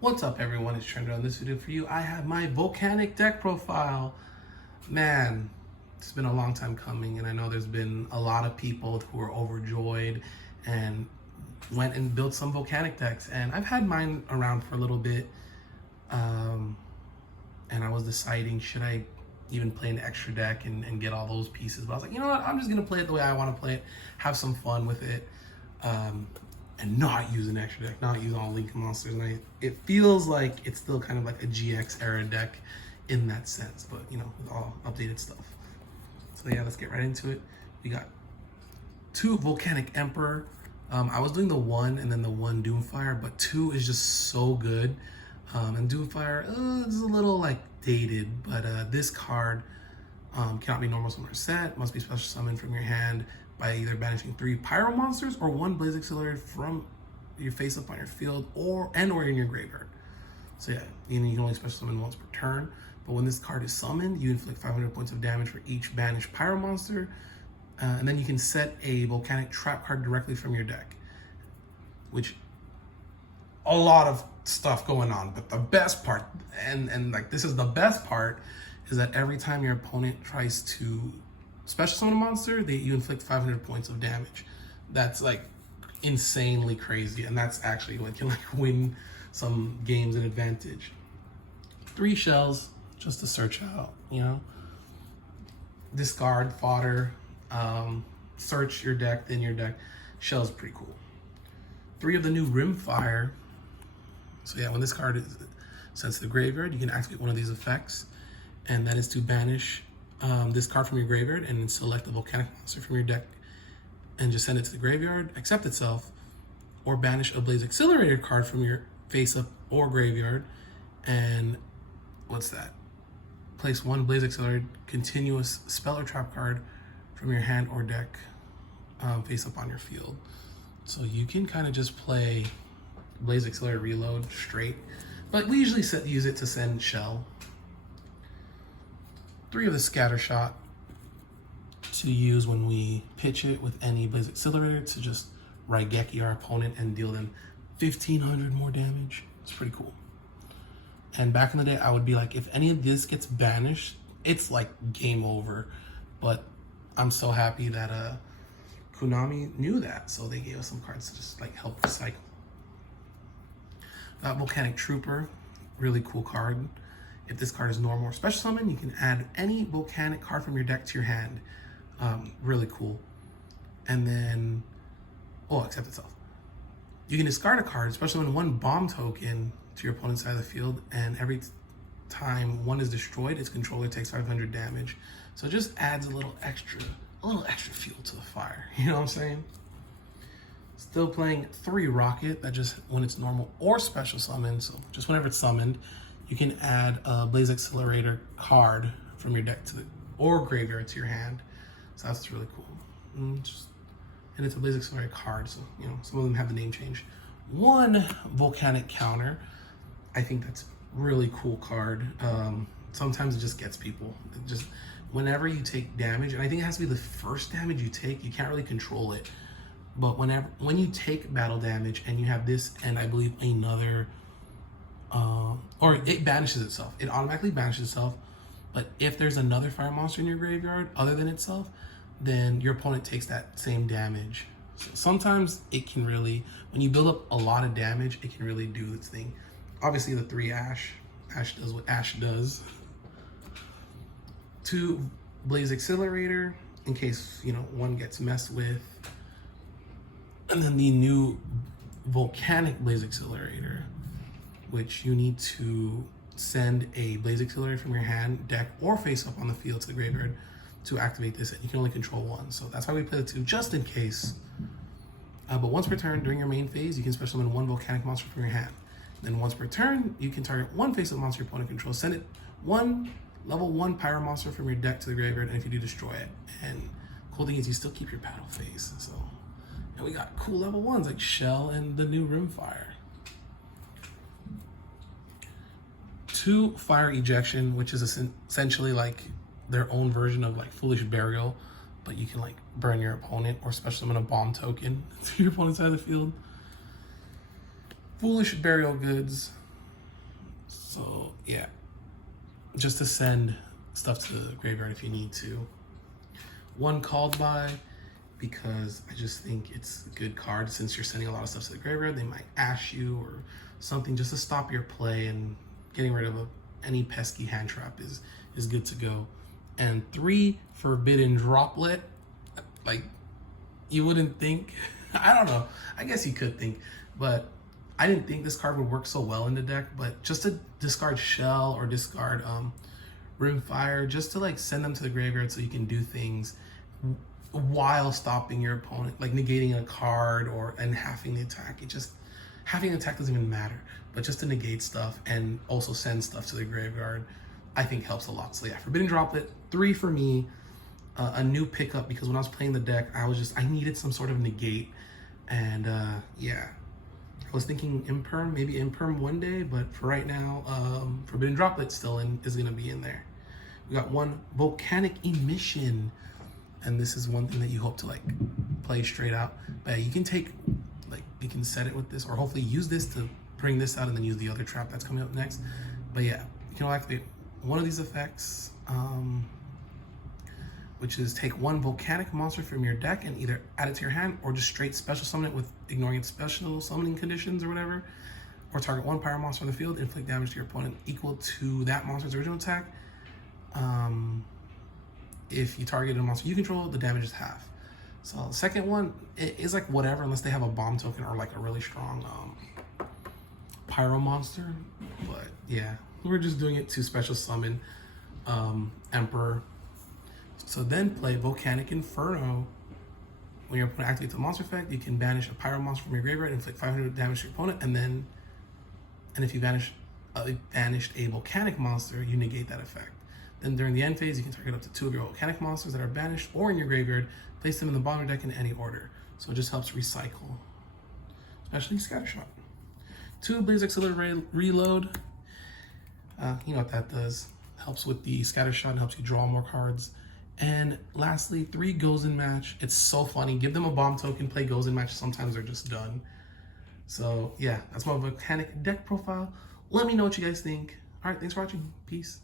What's up everyone, it's Trender. On this video for you, I have my Volcanic deck profile. Man, it's been a long time coming and I know there's been a lot of people who are overjoyed and went and built some Volcanic decks, and I've had mine around for a little bit, and I was deciding should I even play an extra deck and get all those pieces, but I was like, you know what, I'm just gonna play it the way I want to play it, have some fun with it, and not use an extra deck, not use all Link monsters. And it feels like it's still kind of like a GX era deck in that sense, but you know, with all updated stuff. So yeah, let's get right into it. We got two Volcanic Emperor. I was doing the 1 and then the 1 Doomfire, but 2 is just so good. And Doomfire is a little like dated, but this card cannot be normal summon or set, must be special summoned from your hand by either banishing 3 Pyro monsters or 1 Blaze Accelerator from your face up on your field or in your graveyard. So yeah, you can only special summon once per turn, but when this card is summoned, you inflict 500 points of damage for each banished Pyro monster, and then you can set a Volcanic trap card directly from your deck, which a lot of stuff going on, but the best part, and like this is the best part, is that every time your opponent tries to special summon a monster, you inflict 500 points of damage. That's like insanely crazy, and that's actually what can like win some games in advantage. 3 shells just to search out, you know, discard fodder, search your deck, then your deck. Shells pretty cool. 3 of the new Rimfire. So yeah, when this card is sent to the graveyard, you can activate one of these effects, and that is to banish this card from your graveyard and select a Volcanic monster from your deck and just send it to the graveyard, accept itself, or banish a Blaze Accelerator card from your face up or graveyard, and what's that? Place 1 Blaze Accelerator continuous spell or trap card from your hand or deck face up on your field. So you can kind of just play Blaze Accelerator Reload straight, but we usually use it to send shell. 3 of the Scatter Shot to use when we pitch it with any Blaze Accelerator to just Raigeki our opponent and deal them 1500 more damage. It's pretty cool. And back in the day, I would be like, if any of this gets banished, it's like game over. But I'm so happy that Konami knew that, so they gave us some cards to just like help recycle. Volcanic Trooper, really cool card. If this card is normal or special summon, you can add any Volcanic card from your deck to your hand. Really cool. And then, accept itself. You can discard a card, especially when 1 bomb token to your opponent's side of the field, and every time 1 is destroyed, its controller takes 500 damage. So it just adds a little extra fuel to the fire. You know what I'm saying? Still playing 3 Rocket, that just when it's normal or special summon, so just whenever it's summoned, you can add a Blaze Accelerator card from your deck or graveyard to your hand. So that's really cool. And it's a Blaze Accelerator card, so you know some of them have the name change. 1 Volcanic Counter. I think that's really cool card. Sometimes it just gets people. It just whenever you take damage, and I think it has to be the first damage you take, you can't really control it. But when you take battle damage and you have this and I believe another, or it banishes itself. It automatically banishes itself. But if there's another fire monster in your graveyard other than itself, then your opponent takes that same damage. So sometimes it can really, when you build up a lot of damage, it can really do its thing. Obviously the 3 Ash does what Ash does. 2 Blaze Accelerator, in case, you know, 1 gets messed with. And then the new Volcanic Blaze Accelerator, which you need to send a Blaze Accelerator from your hand, deck, or face up on the field to the graveyard to activate this. And you can only control 1. So that's why we play the 2, just in case. But once per turn, during your main phase, you can special summon 1 Volcanic monster from your hand. Then once per turn, you can target 1 face-up monster your opponent controls. Send it 1 level 1 Pyro monster from your deck to the graveyard, and if you do, destroy it. And cool thing is you still keep your battle phase. So, and we got cool level 1s like Shell and the new Rimfire. 2 Fire Ejection, which is essentially like their own version of like Foolish Burial, but you can like burn your opponent or special summon a bomb token to your opponent's side of the field. Foolish Burial Goods So yeah, just to send stuff to the graveyard if you need to. One called by, because I just think it's a good card. Since you're sending a lot of stuff to the graveyard, they might ash you or something just to stop your play, and getting rid of any pesky hand trap is good to go. And 3, Forbidden Droplet. Like, you wouldn't think, I don't know, I guess you could think, but I didn't think this card would work so well in the deck. But just to discard Shell or discard Rimfire, just to like send them to the graveyard so you can do things while stopping your opponent, like negating a card and halving the attack. Halving the attack doesn't even matter, but just to negate stuff and also send stuff to the graveyard, I think helps a lot. So yeah, Forbidden Droplet, 3 for me. A new pickup, because when I was playing the deck, I needed some sort of negate, and yeah, I was thinking Imperm, maybe Imperm one day, but for right now, Forbidden Droplet still is gonna be in there. We got 1 Volcanic Emission, and this is one thing that you hope to like play straight out. But you can you can set it with this, or hopefully use this to bring this out and then use the other trap that's coming up next. But yeah, you can activate one of these effects, which is take 1 Volcanic monster from your deck and either add it to your hand or just straight special summon it with ignoring its special summoning conditions or whatever. Or target 1 Pyro monster on the field, inflict damage to your opponent equal to that monster's original attack. If you target a monster you control, the damage is half. So the second one is like whatever, unless they have a bomb token or like a really strong Pyro monster. But yeah, we're just doing it to special summon Emperor. So then play Volcanic Inferno. When your opponent activates a monster effect, you can banish a Pyro monster from your graveyard and inflict 500 damage to your opponent, and if you banished a Volcanic monster, you negate that effect. Then during the end phase, you can target up to 2 of your Volcanic monsters that are banished or in your graveyard, place them in the bottom of your deck in any order. So it just helps recycle, especially Scattershot. 2 Blaze Auxiliary Reload. You know what that does. Helps with the Scattershot and helps you draw more cards. And lastly, 3 Goes in Match. It's so funny. Give them a bomb token, play Goes in Match. Sometimes they're just done. So yeah, that's my Volcanic deck profile. Let me know what you guys think. All right, thanks for watching. Peace.